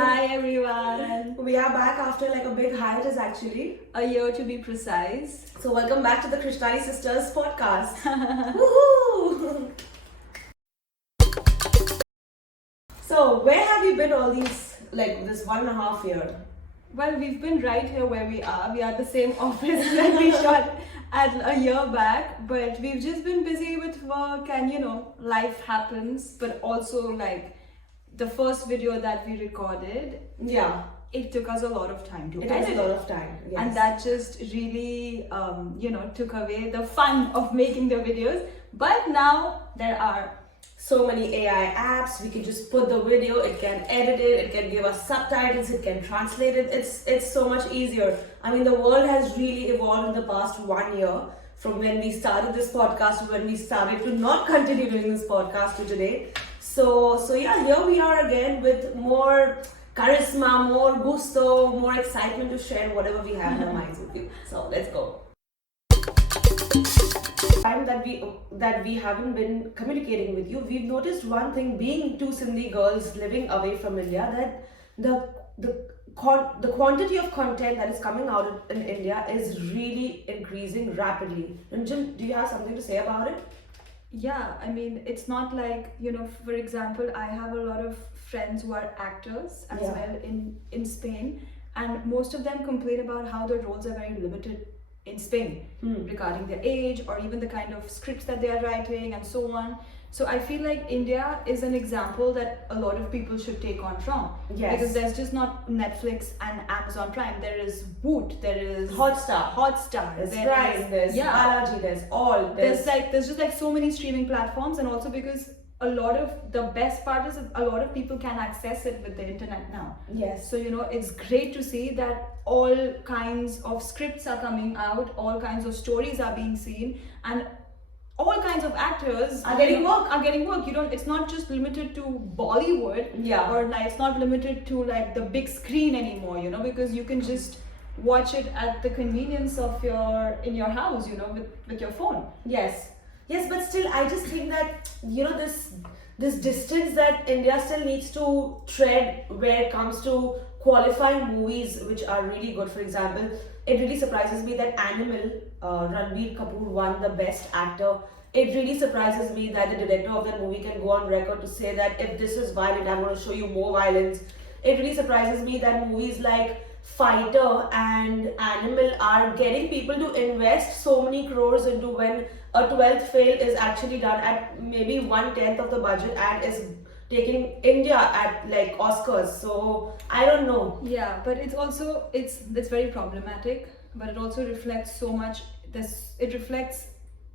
Hi everyone. We are back after like a big hiatus actually. A year to be precise. So welcome back to the Krishnani Sisters podcast. Woohoo! So where have you been all these, like this 1.5 year? Well, we've been right here where we are. We are at the same office that we shot at a year back, but we've just been busy with work and life happens, but also like the first video that we recorded, it took us a lot of time to edit. It took a lot of time, yes. And that just really, took away the fun of making the videos. But now there are so many AI apps. We can just put the video, it can edit it, it can give us subtitles, it can translate it. It's so much easier. I mean, the world has really evolved in the past 1 year from when we started this podcast to when we started to not continue doing this podcast to today. So yeah, here we are again with more charisma, more gusto, more excitement to share whatever we have in our minds with you. So let's go. Time that we haven't been communicating with you, we've noticed one thing, being two Sindhi girls living away from India, that the quantity of content that is coming out in India is really increasing rapidly. Ranjan, do you have something to say about it? Yeah, I mean, it's not like, for example, I have a lot of friends who are actors as well in Spain, and most of them complain about how the roles are very limited in Spain regarding their age or even the kind of scripts that they are writing and so on. So I feel like India is an example that a lot of people should take on from. Yes. Because there's just not Netflix and Amazon Prime. There is Woot, there is Hotstar, there's Prime, there's Balaji, there's all. There's just like so many streaming platforms, and also because a lot of the best part is a lot of people can access it with the internet now. Yes. So it's great to see that all kinds of scripts are coming out, all kinds of stories are being seen, and all kinds of actors are getting work. It's not just limited to Bollywood, or like it's not limited to like the big screen anymore, because you can just watch it at the convenience of in your house, with your phone. Yes, but still, I just think that this distance that India still needs to tread where it comes to qualifying movies which are really good. For example, it really surprises me that Animal, Ranbir Kapoor won the Best Actor. It really surprises me that the director of that movie can go on record to say that if this is violent, I'm going to show you more violence. It really surprises me that movies like Fighter and Animal are getting people to invest so many crores into, when a 12th fail is actually done at maybe 1/10 of the budget and is taking India at like Oscars. So I don't know. Yeah, but it's very problematic, but it also reflects so much. It reflects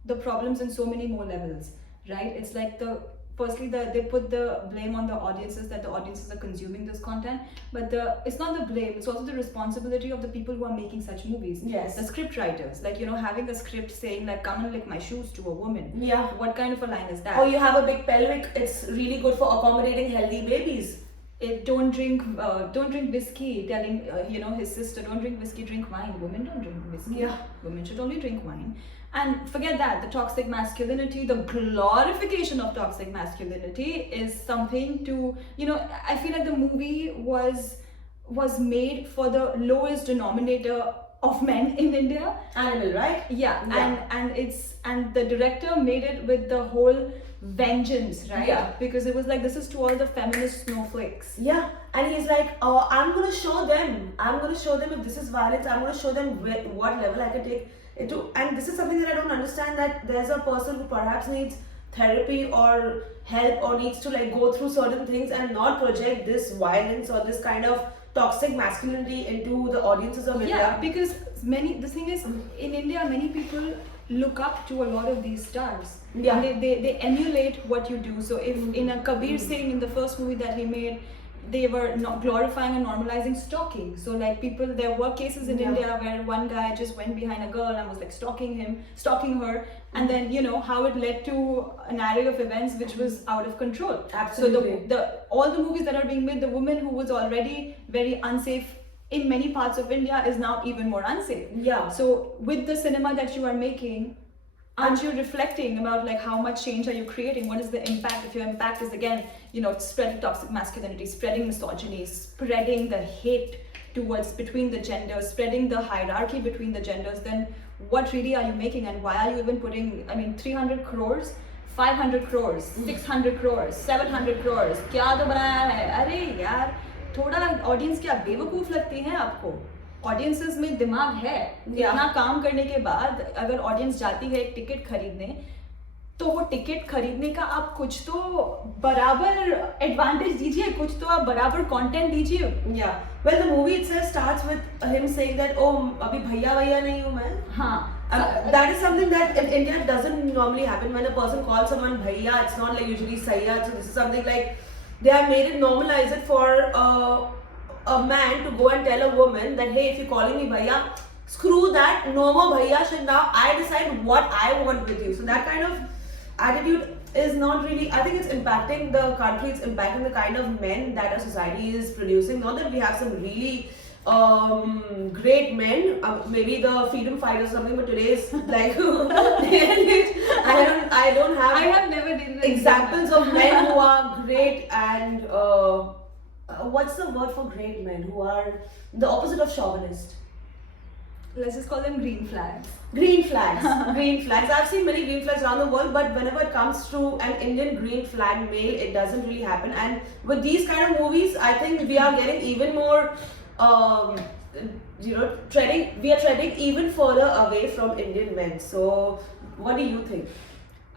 the problems in so many more levels, right? It's like they put the blame on the audiences, that the audiences are consuming this content, but it's not the blame, it's also the responsibility of the people who are making such movies. Yes. The script writers, like having a script saying like, come and lick my shoes to a woman. Yeah. What kind of a line is that? Or you have a big pelvic, it's really good for accommodating healthy babies. Don't drink whiskey, telling his sister, don't drink whiskey, drink wine. Women don't drink whiskey. Yeah. Women should only drink wine. And forget that, the toxic masculinity, the glorification of toxic masculinity is something to, I feel like the movie was made for the lowest denominator of men in India. Animal, right? Yeah. And the director made it with the whole vengeance, right? Yeah. Because it was like, this is to all the feminist snowflakes. Yeah. And he's like, I'm going to show them if this is violence. I'm going to show them what level I can take it to. And this is something that I don't understand, that there's a person who perhaps needs therapy or help or needs to like go through certain things and not project this violence or this kind of toxic masculinity into the audiences of India. Yeah, because the thing is, in India, many people look up to a lot of these stars. Yeah. And they emulate what you do. So if in a Kabir Singh, in the first movie that he made, they were not glorifying and normalizing stalking. So like there were cases in India where one guy just went behind a girl and was like stalking her, and then how it led to an array of events which was out of control. Absolutely. So all the movies that are being made, the woman who was already very unsafe in many parts of India is now even more unsafe. Yeah. So with the cinema that you are making, Aren't you reflecting about like how much change are you creating? What is the impact? If your impact is again, you know, spreading toxic masculinity, spreading misogyny, spreading the hate towards between the genders, spreading the hierarchy between the genders, then what really are you making? And why are you even putting, I mean, 300 crores, 500 crores, 600 crores, 700 crores? क्या तो बनाया है? अरे यार, थोड़ा audience क्या बेवकूफ लगती है आपको? ऑडियंसेस में दिमाग है, इतना काम करने के बाद अगर ऑडियंस जाती है एक टिकट खरीदने, तो वो टिकट खरीदने का आप कुछ तो बराबर एडवांटेज दीजिए, कुछ तो आप बराबर कंटेंट दीजिए. Yeah, well the movie itself starts with him saying that oh अभी भैया भैया नहीं हूँ मैं. हाँ. That is something that in India doesn't normally happen. When a person calls someone bhaiya, it's not like usually sayya. So this is something like they have made it normalize it for a man to go and tell a woman that hey, if you're calling me bhaiya, screw that, no more bhaiya shit. Now I decide what I want with you. So that kind of attitude is not really, I think it's impacting the country, it's impacting the kind of men that our society is producing. Not that we have some really great men, maybe the freedom fighters or something, but today's like I don't have I have never did examples of men who are great and what's the word for great men who are the opposite of chauvinist? Let's just call them green flags. Green flags. Green flags. I've seen many green flags around the world, but whenever it comes to an Indian green flag male, it doesn't really happen. And with these kind of movies, I think we are getting even more, we are treading even further away from Indian men. So, what do you think?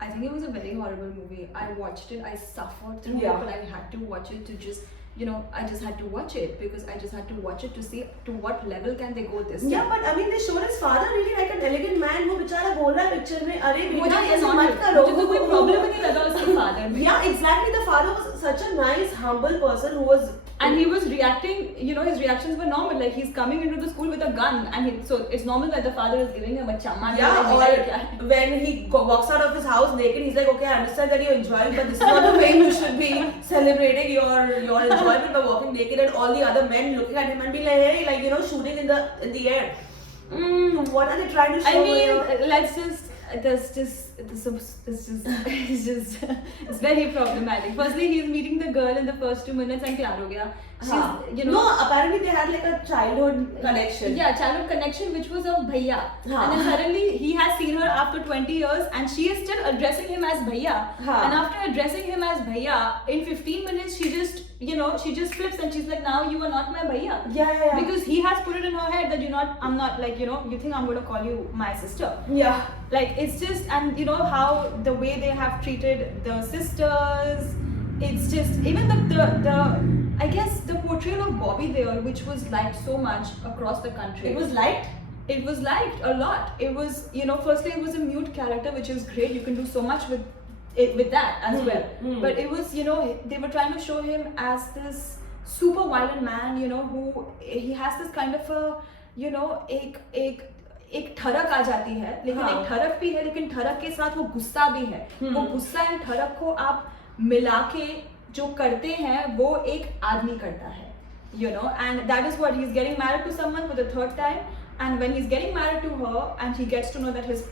I think it was a very horrible movie. I watched it, I suffered through it, but I had to watch it to just, you know, I just had to watch it because I just had to watch it to see to what level can they go this time. Yeah, but I mean, they showed his father really like an elegant man. वो बेचारा बोल रहा है picture में, अरे बेटा ऐसे मत करो. मुझे तो कोई problem ही नहीं लगा उसके father में. Yeah, exactly. The father was such a nice, humble person who was. And he was reacting, you know, his reactions were normal. Like he's coming into the school with a gun, and so it's normal that the father is giving him a chamma. Yeah, or when he walks out of his house naked, he's like, okay, I understand that you're enjoying, but this is not the way you should be celebrating your enjoyment by walking naked, and all the other men looking at him and be like, hey, like, you know, shooting in the air. What are they trying to show? I mean, let's just. It's very problematic. Firstly, he's meeting the girl in the first 2 minutes and kya ho gaya? She's, you know. No, apparently they had like a childhood connection. Yeah, childhood connection, which was a bhaiya. And then suddenly he has seen her after 20 years and she is still addressing him as bhaiya. And after addressing him as bhaiya, in 15 minutes she just, you know, she just flips and she's like, now you are not my bhaiya. Yeah. Because he has put it in her head that I'm not like, you know, you think I'm going to call you my sister. Yeah. Like it's just, and you know how the way they have treated the sisters, it's just, even the I guess the portrayal of Bobby there, which was liked so much across the country. It was liked? It was liked a lot. It was, you know, firstly it was a mute character, which is great. You can do so much with that as well. But it was, you know, they were trying to show him as this super violent man, you know, who he has this kind of a, you know, एक ठरक आ जाती है, लेकिन एक ठरक भी है, लेकिन ठरक के साथ वो गुस्सा भी है. वो गुस्सा एंड ठरक को आप मिला के जो करते हैं वो एक आदमी करता है, you know, and that is what he's getting married to someone for the third time, and when he's getting married to her and he gets to know that his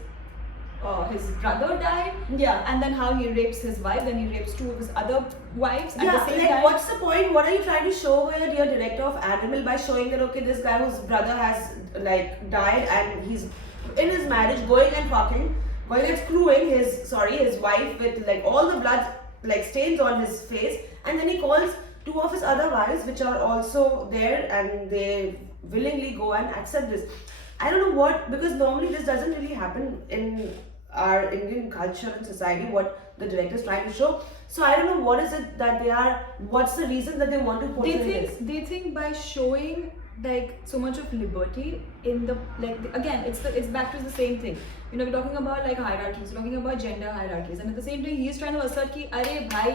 brother died, and then how he rapes his wife, then he rapes 2 of his other wives at the same time. What's the point? What are you trying to show here, dear director of Animal, by showing that okay, this guy whose brother has like died and he's in his marriage going and screwing his wife with like all the blood like stains on his face, and then he calls 2 of his other wives which are also there and they willingly go and accept this. I don't know what, because normally this doesn't really happen in our Indian culture and society, what the director is trying to show. So I don't know what is it that what's the reason that they want to portray this? They think by showing like so much of liberty in the, like, again, it's back to the same thing. You know, we're talking about like hierarchies, we're talking about gender hierarchies, and at the same time he is trying to assert कि अरे भाई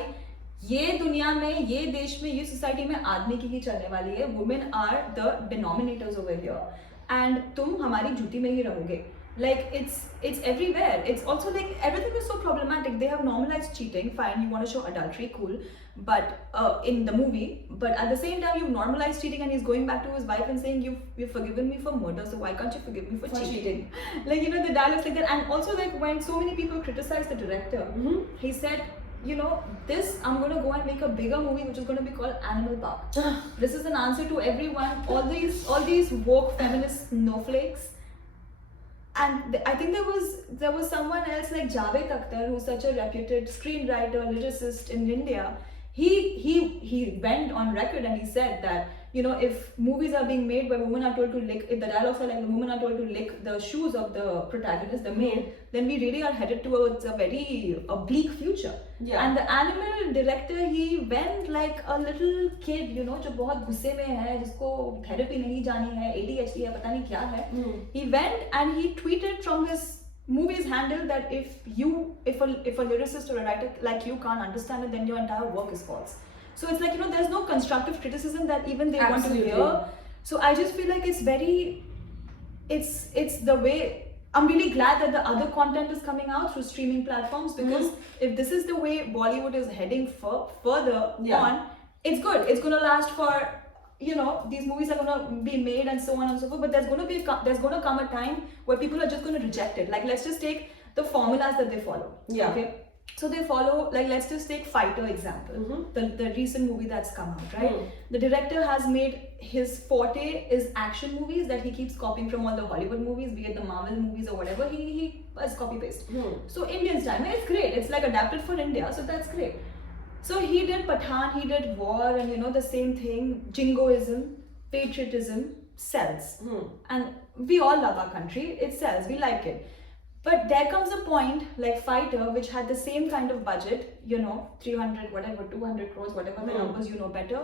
ये दुनिया में, ये देश में, ये सोसाइटी में आदमी की ही चलने वाली है. Women are the denominators over here, and तुम हमारी जूती में ही रहोगे. Like it's everywhere. It's also like everything is so problematic. They have normalized cheating. Fine, you want to show adultery, cool, but in the movie, but at the same time you've normalized cheating, and he's going back to his wife and saying you've forgiven me for murder, so why can't you forgive me for cheating? Like, you know, the dialogues like that. And also, like, when so many people criticize the director, he said, you know, this, I'm going to go and make a bigger movie which is going to be called Animal Park. This is an answer to everyone, all these woke feminist snowflakes. And I think there was someone else like Javed Akhtar, who's such a reputed screenwriter, lyricist in India. He went on record and he said that, you know, if movies are being made where women are told to lick, if the dialogues are like the women are told to lick the shoes of the protagonist, the male, then we really are headed towards a very bleak future. Yeah. And the animal director, he went like a little kid, you know, जो बहुत गुस्से में है, जिसको therapy नहीं जानी है, ADHD है, पता नहीं क्या है. He went and he tweeted from his movie's handle that if a lyricist or a writer like you can't understand it, then your entire work is false. So it's like, you know, there's no constructive criticism that even they want to hear. So I just feel like it's the way. I'm really glad that the other content is coming out through streaming platforms, because if this is the way Bollywood is heading further on, it's good. It's going to last for, you know, these movies are going to be made and so on and so forth, but there's going to come a time where people are just going to reject it. Like, let's just take the formulas that they follow. Yeah. Okay. So they follow, like, let's just take Fighter example, the recent movie that's come out, right? The director has made, his forte is action movies that he keeps copying from all the Hollywood movies, be it the Marvel movies or whatever, he does copy paste. So Indian style, it's great, it's like adapted for India, so that's great. So he did Pathaan, he did War, and you know, the same thing, jingoism, patriotism sells. And we all love our country, it sells, we like it. But there comes a point like Fighter, which had the same kind of budget, you know, 300, whatever, 200 crores, whatever the numbers, you know better.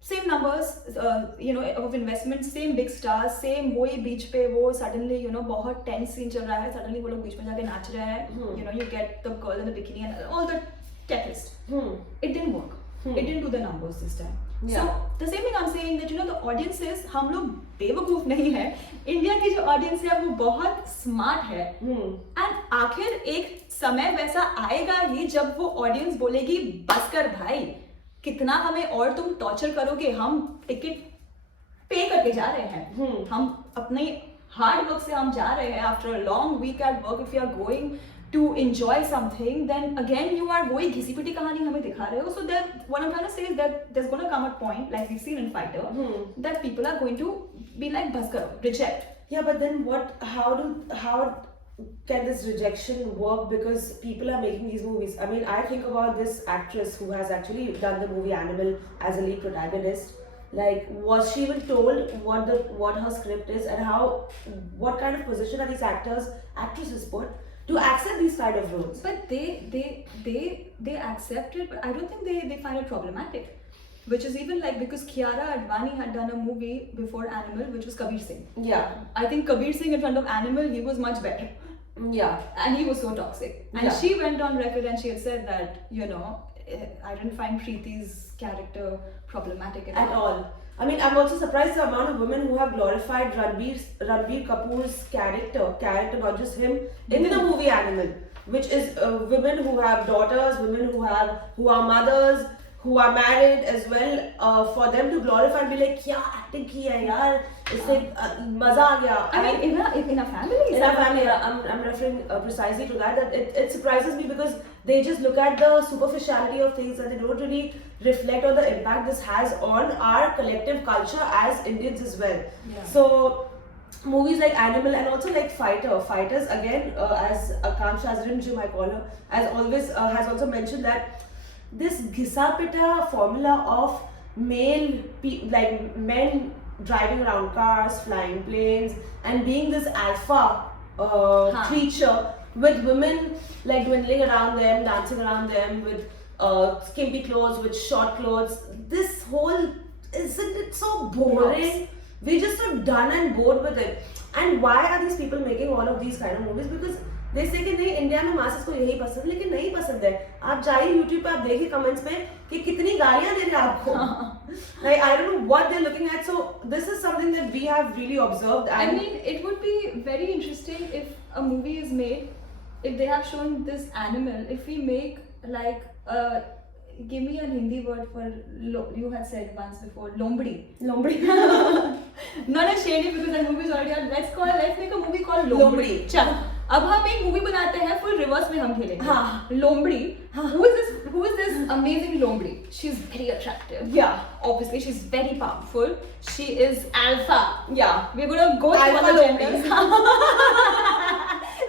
Same numbers, you know, of investment, same big stars, same वही beach पे वो suddenly, you know, बहुत tense scene चल रहा है, suddenly वो लोग बीच में जाके नाच रहे हैं, you know, you get the girl in the bikini and all the checklist. It didn't work. It didn't do the numbers this time. Yeah. So the same thing I'm saying, that, you know, the audiences, हम लोग बेवकूफ नहीं है, India की जो audience है वो बहुत स्मार्ट है, एंड आखिर एक समय वैसा आएगा ही जब वो ऑडियंस बोलेगी बस कर भाई, कितना हमें और तुम टॉर्चर करोगे, हम टिकट पे करके जा रहे हैं, हम अपने हार्ड वर्क से हम जा रहे हैं, after a long week at work, if you are going to enjoy something, then again you are वही घिसी-पिटी कहानी हमें दिखा रहे हो. So that what I'm trying to say is that there's going to come a point, like we've seen in Fighter, that people are going to be like bas karo, reject. Yeah, but then how can this rejection work, because people are making these movies? I mean, I think about this actress who has actually done the movie Animal as a lead protagonist. Like, was she even told what her script is, and what kind of position are these actresses put to accept these kind of roles? But they accept it, but I don't think they find it problematic. Which is even like, because Kiara Advani had done a movie before Animal, which was Kabir Singh. Yeah. I think Kabir Singh in front of Animal, he was much better. Yeah. And he was so toxic. And she went on record and she had said that, you know, I didn't find Preeti's character problematic at all. I mean, I'm also surprised the amount of women who have glorified Ranbir Kapoor's character, not just him, in the movie Animal, which is women who have daughters, women who are mothers, who are married as well, for them to glorify and be like, yeah, acting ki hai yaar, isse maza aa gaya. I mean, in a family. In a family, I'm referring precisely to that it surprises me, because they just look at the superficiality of things and they don't really reflect on the impact this has on our collective culture as Indians as well. Yeah. So movies like Animal and also like Fighters again, as Akanksha Azrin, I call her, as always, has also mentioned that this ghissa-pitta formula of men driving around cars, flying planes, and being this alpha creature, with women like dwindling around them, dancing around them with skimpy clothes, with short clothes. This whole, isn't it so boring? Yes. We're just so done and bored with it. And why are these people making all of these kind of movies? Because they say कि नहीं, India में masses को यही पसंद है, लेकिन नहीं पसंद है. आप जाइए YouTube पे, आप देखिए कमेंट्स में कि कितनी गालियां दे रहे हैं आपको. Like, I don't know what they're looking at. So this is something that we have really observed. I And mean, it would be very interesting if a movie is made, if they have shown this animal, if we make like give me a Hindi word for you had said once before, lombdi. Lombdi. Not a shady because that movie is already out. Let's make a movie called Lombdi. चल अब हम एक movie बनाते हैं full reverse में हम खेलेंगे. हाँ. Lombdi. हाँ. Who is this amazing Lombdi? She's very attractive. Yeah. Obviously she's very powerful. She is alpha. Yeah. We're gonna go through all the genders.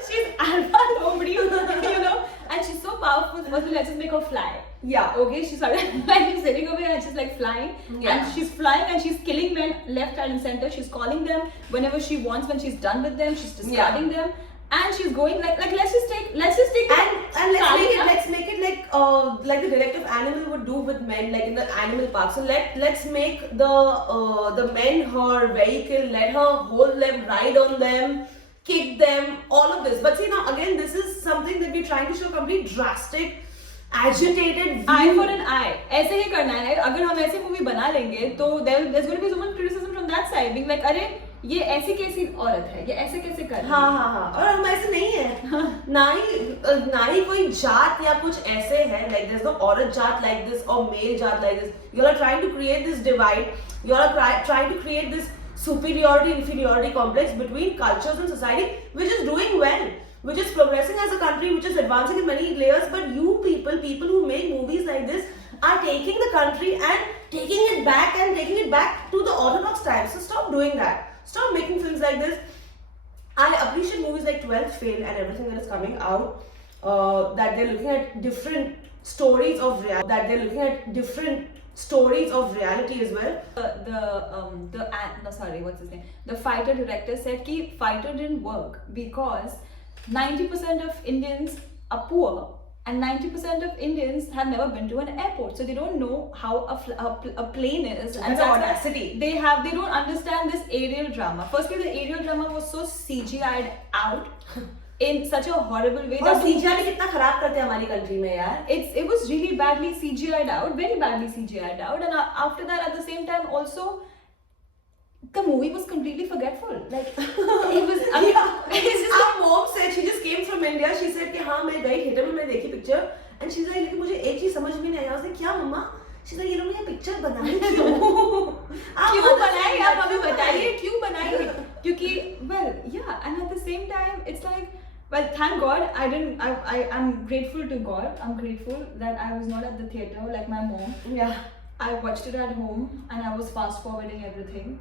She's alpha Lombdi, you know, and she's so powerful. First, let's just make her fly. Yeah. Okay. She's like sitting over here and she's like flying. Yeah. And she's flying and she's killing men left, right, and center. She's calling them whenever she wants. When she's done with them, she's discarding them. And she's going like let's just take and let's make it like the director of Animal would do with men, like in the animal park. So let's make the men her vehicle, let her hold them, ride on them, kick them, all of this. But see, now again, this is something that we're trying to show complete drastic, agitated view. Eye for an eye. ऐसे ही करना है. अगर हम ऐसे movie बना लेंगे तो there's going to be so much criticism from that side, being like अरे ये ऐसी कैसी औरत है, ये ऐसे कैसे कर रही है. हाँ. और हम ऐसे नहीं है. ना ही कोई जात या कुछ ऐसे है. Like there's no औरत जात like this or male जात like this. You are trying to create this divide. You are trying to create this superiority inferiority complex between cultures and society, which is doing well, which is progressing as a country, which is advancing in many layers. But you people who make movies like this are taking the country and taking it back to the orthodox times. So stop doing that. Stop making films like this. I appreciate movies like 12th Fail and everything that is coming out, that they're looking at different stories of reality. As well. The fighter director said कि fighter didn't work because 90% of Indians are poor and 90% of Indians have never been to an airport, so they don't know how a plane is. And that's audacity. They don't understand this aerial drama. Firstly, the aerial drama was so CGI'd out in such a horrible way. और CGI कितना खराब करते हैं हमारी country में यार. It was really badly CGI'd out, very badly CGI'd out, and after that, at the same time, also the movie was completely forgetful. Like it was. I mean, it's just our mom said she just came from India. She said कि हाँ मैं गई theater में मैंने देखी picture, and she's like लेकिन मुझे एक चीज समझ में नहीं आया. उसने क्या मम्मा? She's like ये लोगों ने पिक्चर बनाई क्यों बनाई? आप हमें बताइए क्यों बनाई? क्योंकि well yeah, and at the same time it's like. Well, thank God I'm grateful to God. I'm grateful that I was not at the theater like my mom. Yeah. I watched it at home and I was fast forwarding everything.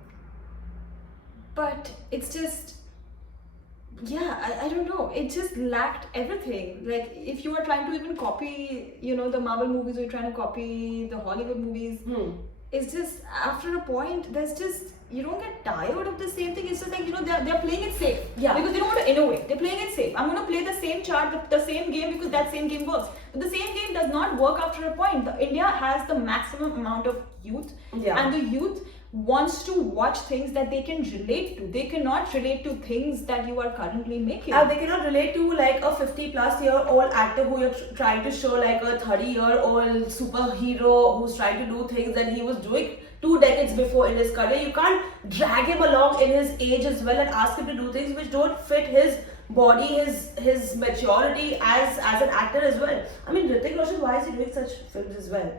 But it's just, yeah, I don't know. It just lacked everything. Like if you are trying to even copy, you know, the Marvel movies, or you're trying to copy the Hollywood movies, it's just after a point, there's just, you don't get tired of the same thing. It's just like, you know, they're playing it safe. Yeah. Because they don't want to innovate. They're playing it safe. I'm going to play the same chart, the same game because that same game works. But the same game does not work after a point. India has the maximum amount of youth. Yeah. And the youth wants to watch things that they can relate to. They cannot relate to things that you are currently making. They cannot relate to like a 50-plus-year-old actor who you're trying to show like a 30-year-old superhero who's trying to do things that he was doing 2 decades before in his career. You can't drag him along in his age as well and ask him to do things which don't fit his body, his maturity as an actor as well. I mean, Hrithik Roshan, why is he doing such films as well?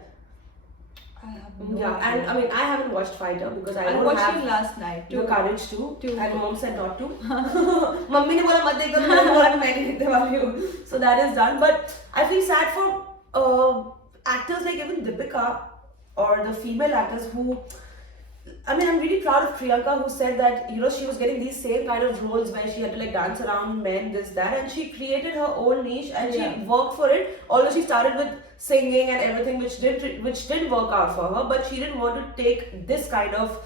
I have no idea. And I mean, I haven't watched Fighter because I don't watched have it last night. The courage to. And mom said not to. Mummy ne bola mat dekho, maine bola main nahi dekhne wali hu. So that is done. But I feel sad for actors like even Deepika or the female actors who, I mean, I'm really proud of Priyanka who said that, you know, she was getting these same kind of roles where she had to like dance around men, this, that, and she created her own niche and she worked for it. Although she started with singing and everything, which did work out for her, but she didn't want to take this kind of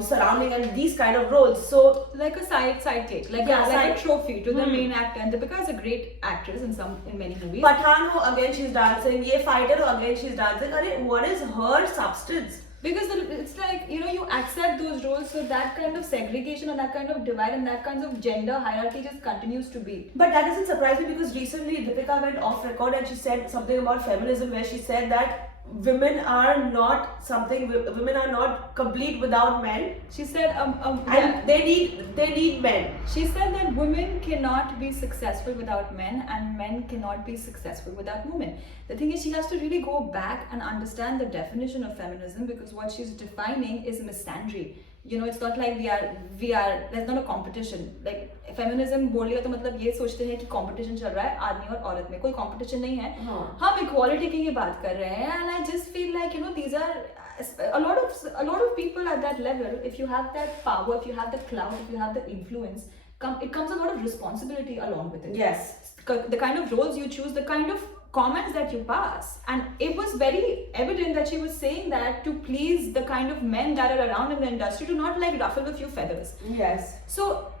surrounding and these kind of roles. So like a sidekick, like a trophy to the main actor. And Deepika is a great actress in many movies. Pathaan ho, again she's dancing. Ye Fighter ho, again she's dancing. What is her substance? Because it's like, you know, you accept those roles, so that kind of segregation and that kind of divide and that kind of gender hierarchy just continues to be. But that doesn't surprise me because recently Deepika went off record and she said something about feminism where she said that women are not something. Women are not complete without men. She said, And they need men. She said that women cannot be successful without men, and men cannot be successful without women. The thing is, she has to really go back and understand the definition of feminism, because what she's defining is misandry. You know, it's not like we are there's not a competition. Like feminism बोल लिया तो मतलब ये सोचते हैं कि competition चल रहा है आदमी और औरत में, कोई competition नहीं है. हम equality की ये बात कर रहे हैं, and I just feel like, you know, these are a lot of people at that level. If you have that power, if you have the clout, if you have the influence, it comes a lot of responsibility along with it. Yes. The kind of roles you choose, the kind of comments that you pass, and it was very evident that she was saying that to please the kind of men that are around in the industry, to not like ruffle a few feathers. Yes. So,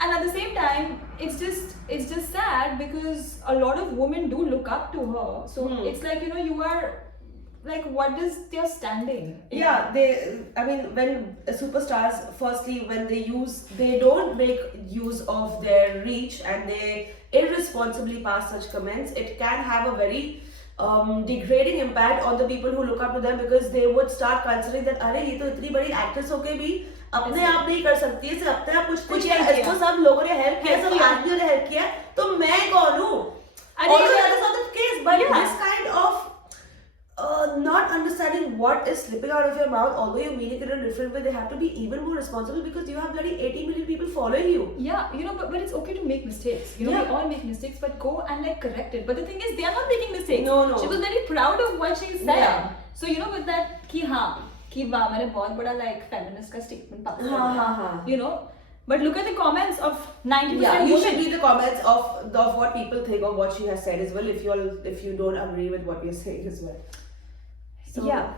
and at the same time, it's just sad because a lot of women do look up to her. So it's like, you know, you are like, what is their standing? Yeah, I mean, when superstars, firstly, when they don't make use of their reach and they irresponsibly pass such comments, it can have a very degrading impact on the people who look up to them, because they would start considering that, अरे ये तो इतनी बड़ी actress होके भी अपने आप नहीं कर सकती है, अपने आप कुछ नहीं है, इसको सब लोगों ने help किया, सब आदमियों ने help किया, तो मैं कौन हूँ? Although that is not the case, but this kind of not understanding what is slipping out of your mouth, although you're meaning it in a different way, they have to be even more responsible, because you have bloody 80 million people following you. Yeah, you know, but it's okay to make mistakes. You know, we all make mistakes, but go and like correct it. But the thing is, they are not making mistakes. No. She was very proud of what she said. Yeah. So you know, with that, कि वाह मैंने बहुत बड़ा like feminist का statement pass कर दिया. You know. But look at the comments of 90%. Yeah, you should read the comments of what people think of what she has said as well, if you don't agree with what we're saying as well. So, yeah,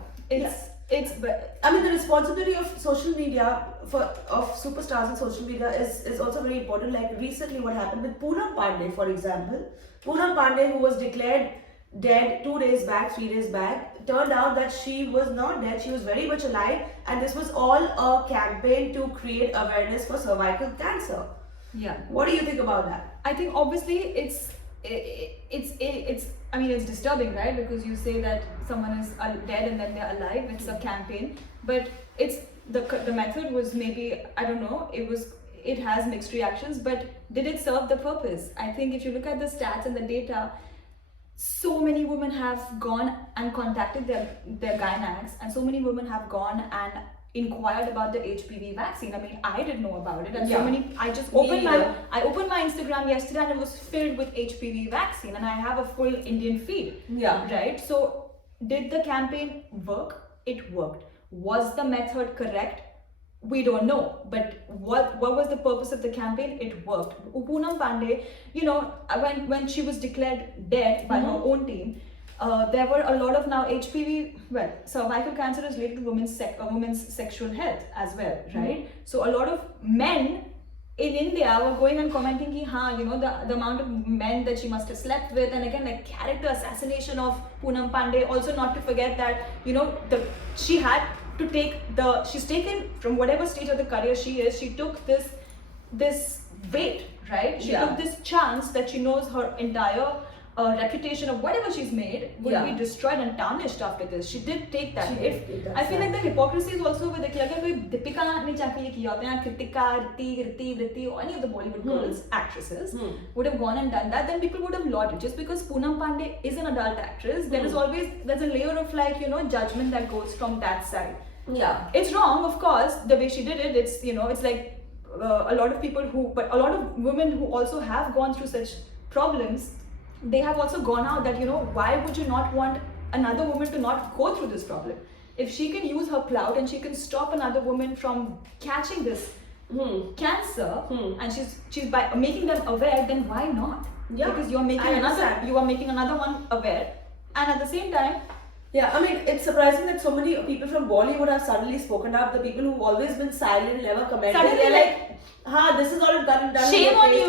but I mean, the responsibility of social media of superstars and social media is also very important. Like recently, what happened with Poonam Pandey, for example. Poonam Pandey, who was declared dead 3 days back, turned out that she was not dead. She was very much alive, and this was all a campaign to create awareness for cervical cancer. Yeah. What do you think about that? I think obviously it's I mean, it's disturbing, right? Because you say that someone is dead and then they're alive. It's a campaign, but it's the method was maybe, I don't know. It has mixed reactions, but did it serve the purpose? I think if you look at the stats and the data, so many women have gone and contacted their gynacs, and so many women have gone and inquired about the HPV vaccine. I mean, I didn't know about it, and so many. I just opened my Instagram yesterday, and it was filled with HPV vaccine, and I have a full Indian feed. Yeah. Right. So, did the campaign work? It worked. Was the method correct? We don't know. But what was the purpose of the campaign? It worked. Poonam Pandey, you know, when she was declared dead by her own team. There were a lot of now HPV, well, cervical cancer is related to women's sexual health as well, right? So a lot of men in India were going and commenting ki, you know, the amount of men that she must have slept with, and again, like character assassination of Poonam Pandey. Also, not to forget that, you know, she had to she's taken from whatever stage of the career she is, she took this weight, right? She took this chance that she knows her entire reputation of whatever she's made will be destroyed and tarnished after this. She did take that hit. I feel like the hypocrisy is also with the अगर कोई Deepika ने जाके ये किया होता है, Kritika, Ritti, or any of the Bollywood girls, actresses would have gone and done that, then people would have lauded. Just because Poonam Pandey is an adult actress, there's a layer of like, you know, judgment that goes from that side. Yeah, it's wrong, of course, the way she did it. It's, you know, it's like a lot of people but a lot of women who also have gone through such problems, they have also gone out that, you know, why would you not want another woman to not go through this problem? If she can use her clout and she can stop another woman from catching this cancer, and she's by making them aware, then why not? Yeah, because you are making another one aware, and at the same time. Yeah, I mean, it's surprising that so many people from Bollywood have suddenly spoken up. The people who've always been silent, never commented. Suddenly, they're like, this is all done. Shame on you.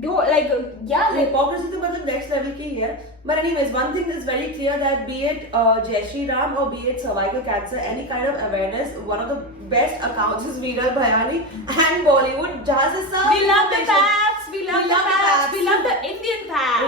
The hypocrisy to the next level ki hai. But anyways, one thing is very clear that be it Jai Shri Ram or be it cervical cancer, any kind of awareness, one of the best accounts is Veeral Bhayani and Bollywood. We love the paths. We love the Indian path.